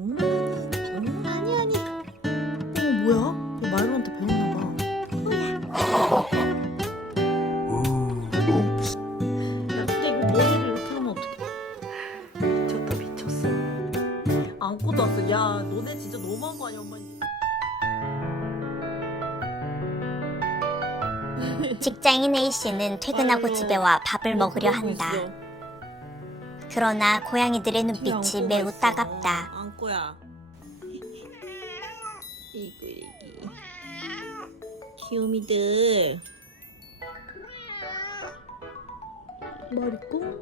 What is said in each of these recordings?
응? 응? 아니 아니. 어 뭐야? 너 말로한테 배웠나 봐. 야 근데 이거 머리를 이렇게 하면 어떡해? 미쳤다 미쳤어. 안고도 왔어. 야 너네 진짜 너무한 거 아니야 엄마? 직장인 A씨는 퇴근하고 집에 와 밥을 먹으려 한다. 그러나 고양이들의 눈빛이 매우 따갑다. 이구. 귀요미들. 머리꽁.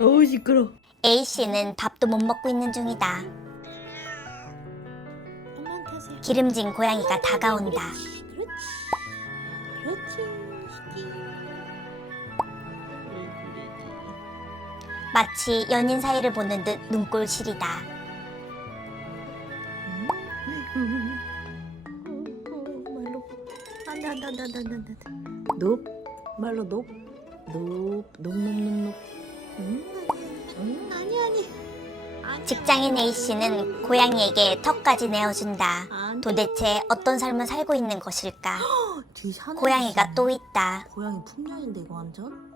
어우 시끄러. A씨는 밥도 못 먹고 있는 중이다. 기름진 고양이가 다가온다. 마치 연인 사이를 보는 듯 눈꼴 시리다. 말로 안돼 안돼 안돼 안돼 안돼 안돼 높 말로 높 높, 높, 높, 높, 높. 음, 음, 아니, 아니. 아니. 직장인 A씨는 고양이에게 턱까지 내어준다. 도대체 어떤 삶을 살고 있는 것일까? 고양이가. 또 있다. 고양이 풍년인데 이거 완전?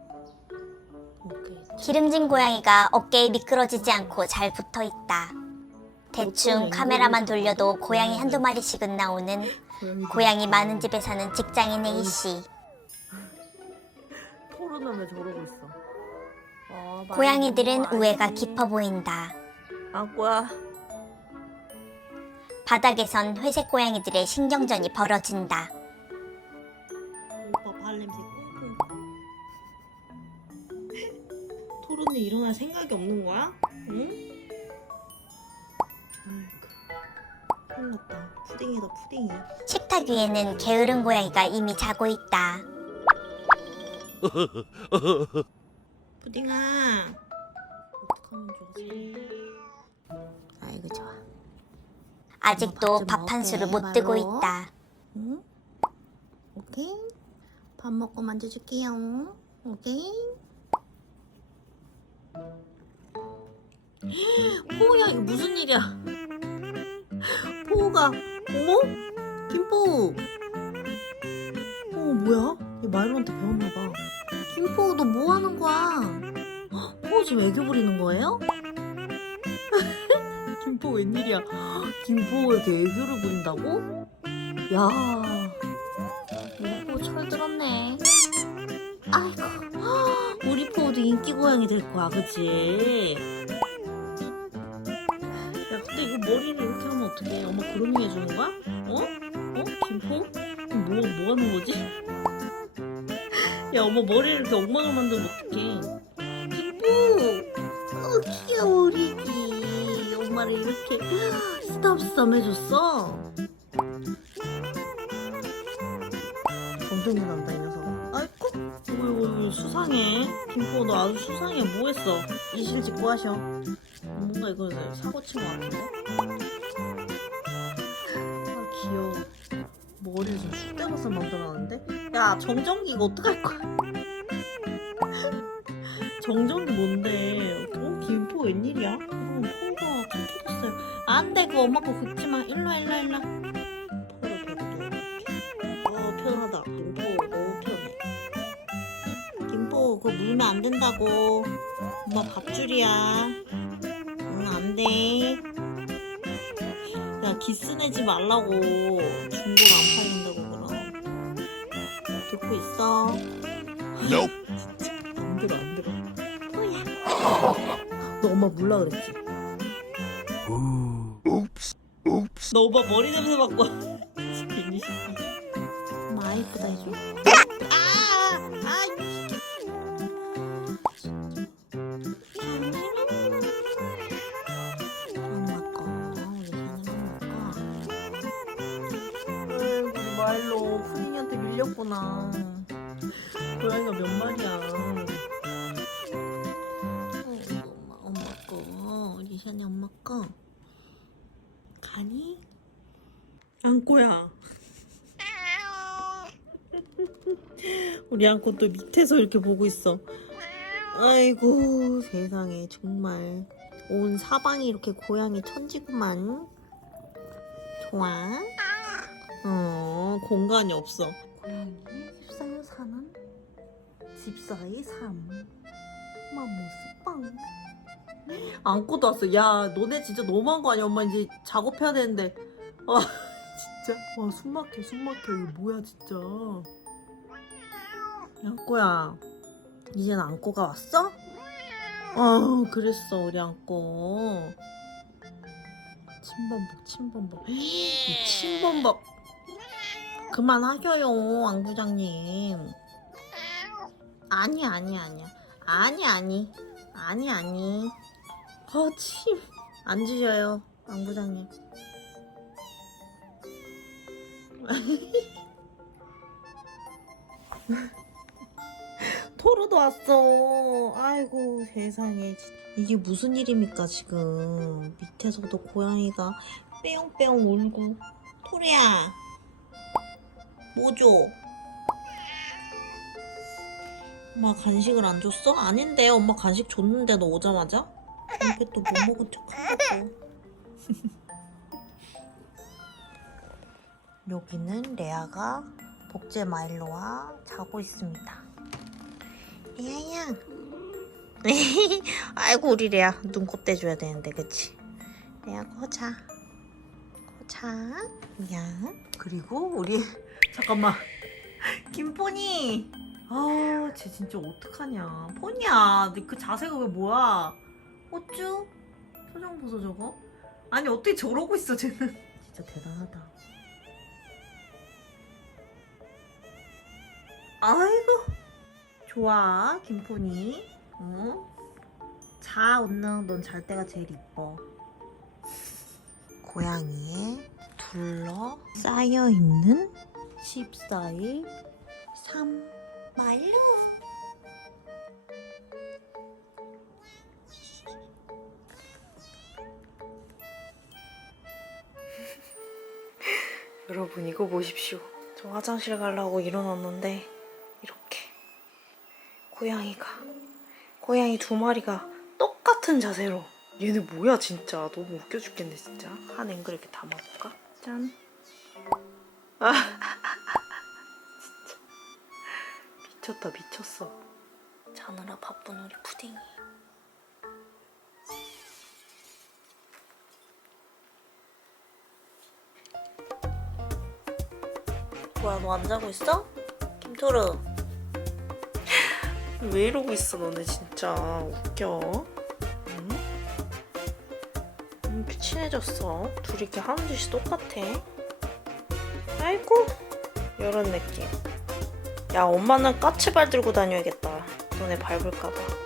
기름진 고양이가 어깨에 미끄러지지 않고 잘 붙어 있다. 대충 카메라만 돌려도 고양이 한두 마리씩은 나오는 고양이 많은 집에 사는 직장인 A씨. 토론은 왜 저러고 있어? 어, 많이 고양이들은 우애가. 깊어 보인다. 안고야. 바닥에선 회색 고양이들의 신경전이 벌어진다. 토론이 일어날 생각이 없는 거야? 응? 아이고. 큰일 났다. 푸딩이다, 푸딩이. 식탁 위에는 게으른 고양이가 이미 자고 있다. 푸딩아. 어떡하면 좋아. 아이고, 좋아. 아직도 좀밥한 수를 먹게, 못 뜨고 말로. 있다. 응? 오케이. 밥 먹고 만져줄게요. 오케이. 포우야 이거 무슨 일이야? 포우가 어머? 김포우. 어 뭐야? 얘 마이로한테 배웠나 봐. 김포우 너 뭐 하는 거야? 헉, 포우 지금 애교 부리는 거예요? 김포우 웬일이야? 김포우 이렇게 애교를 부린다고? 야, 포 철들었네. 아이고, 우리 포도 인기 고양이 될 거야, 그치? 야, 근데 이거 머리를 이렇게 하면 어떡해? 엄마 그루밍 해주는 거야? 어? 어? 김포? 뭐, 뭐 하는 거지? 야, 엄마 머리를 이렇게 엉망을 만들면 어떡해? 김포! 어, 귀여워, 우리 기 엄마를 이렇게 쓰담쓰담 해줬어? 검정이 난다 이 녀석. 아이고, 어이구 어이구, 수상해. 김포 너 아주 수상해. 뭐 했어? 이실 짓고 하셔. 뭔가 이거 사고 친것 같은데? 아 귀여워. 머리를 좀 쑥대모습 만들어놨는데? 야 정전기 이거 어떡할 거야? 정전기 뭔데? 어 김포 웬일이야? 어 포가 툭툭했어요. 안돼 그거 엄마 거 긁지 마. 일로와 일로와 일로와. 털을 베고도 어 편하다 김포 너무 편해 김포 그거 물면 안 된다고 엄마 밥줄이야 응 안돼 야 기스 내지 말라고. 중고로 안 팔린다고 그럼. 듣고 있어? Nope. 안 들어 안 들어. 뭐야? 너 엄마 물라 그랬지. 너 오빠 머리 냄새 맡고 밀렸구나 고양이가 몇 마리야 아이고 엄마 엄마 거 우리 샤니 엄마 거 가니? 안고야 우리 안고 또 밑에서 이렇게 보고 있어 아이고 세상에 정말 온 사방이 이렇게 고양이 천지구만. 좋아. 어 공간이 없어. 고양이 집사에 사는 집사의 삶. 맘모스빵. 안고도 왔어. 야 너네 진짜 너무한 거 아니야? 엄마 이제 작업해야 되는데. 아 진짜 와 숨막혀 숨막혀 이거 뭐야 진짜. 양꼬야. 이젠 안고가 왔어? 어, 그랬어, 우리 안고. 침범벅, 침범벅. 이 침범벅. 그만하셔요, 안 부장님. 아니, 아니, 아니야. 아니, 아니. 아니, 아니. 어, 침. 앉으셔요, 안 부장님. 토르도 왔어. 아이고 세상에. 이게 무슨 일입니까 지금. 밑에서도 고양이가 빼용빼용 울고. 토르야. 뭐 줘? 엄마 간식을 안 줬어? 아닌데 엄마 간식 줬는데 너 오자마자? 이렇게 또 못 먹은 척 한다고. 여기는 레아가 복제 마일로와 자고 있습니다. 레아야. 아이고 우리 레아 눈곱 떼줘야 되는데 그치? 레아 거자. 거자. 야. 그리고 우리 잠깐만. 김포니. 아, 쟤 진짜 어떡하냐. 포니야, 너그 자세가 왜 뭐야? 어쭈? 표정 보소 저거. 아니 어떻게 저러고 있어 쟤는. 진짜 대단하다. 아이고. 좋아, 김포니. 어? 자, 언능. 넌 잘 때가 제일 이뻐. 고양이에 둘러 쌓여 있는 14일 3 말루. 여러분 이거 보십시오. 저 화장실 가려고 일어났는데 이렇게 고양이가 고양이 두 마리가 똑같은 자세로 얘네 뭐야 진짜 너무 웃겨 죽겠네 진짜 한 앵글 이렇게 담아볼까? 짠. 아 미쳤다 미쳤어. 자느라 바쁜 우리 푸딩이. 뭐야, 너 안 자고 있어? 김토르. 왜 이러고 있어 너네 진짜 웃겨 응? 음, 친해졌어 둘이 이렇게 하는 짓이 똑같아 아이고 이런 느낌 야 엄마는 까치발 들고 다녀야겠다. 너네 밟을까봐